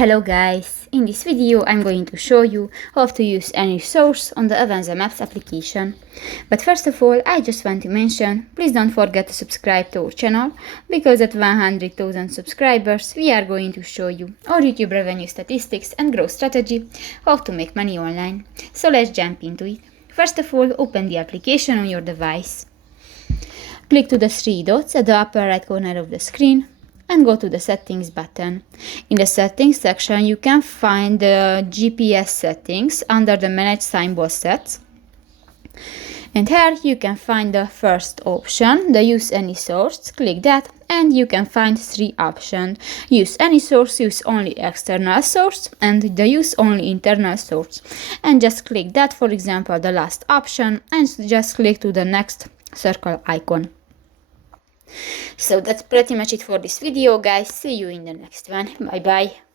Hello guys, in this video I'm going to show you how to use any source on the Avenza Maps application. But first of all, I just want to mention, please don't forget to subscribe to our channel, because at 100,000 subscribers we are going to show you our YouTube revenue statistics and growth strategy, how to make money online. So let's jump into it. First of all, open the application on your device. Click to the three dots at the upper right corner of the screen and go to the settings button. In the settings section you can find the GPS settings under the manage symbol sets. And here you can find the first option, the use any source. Click that and you can find three options: use any source, use only external source, and the use only internal source. And just click that, for example the last option, and just click to the next circle icon. So that's pretty much it for this video, guys. See you in the next one. Bye bye.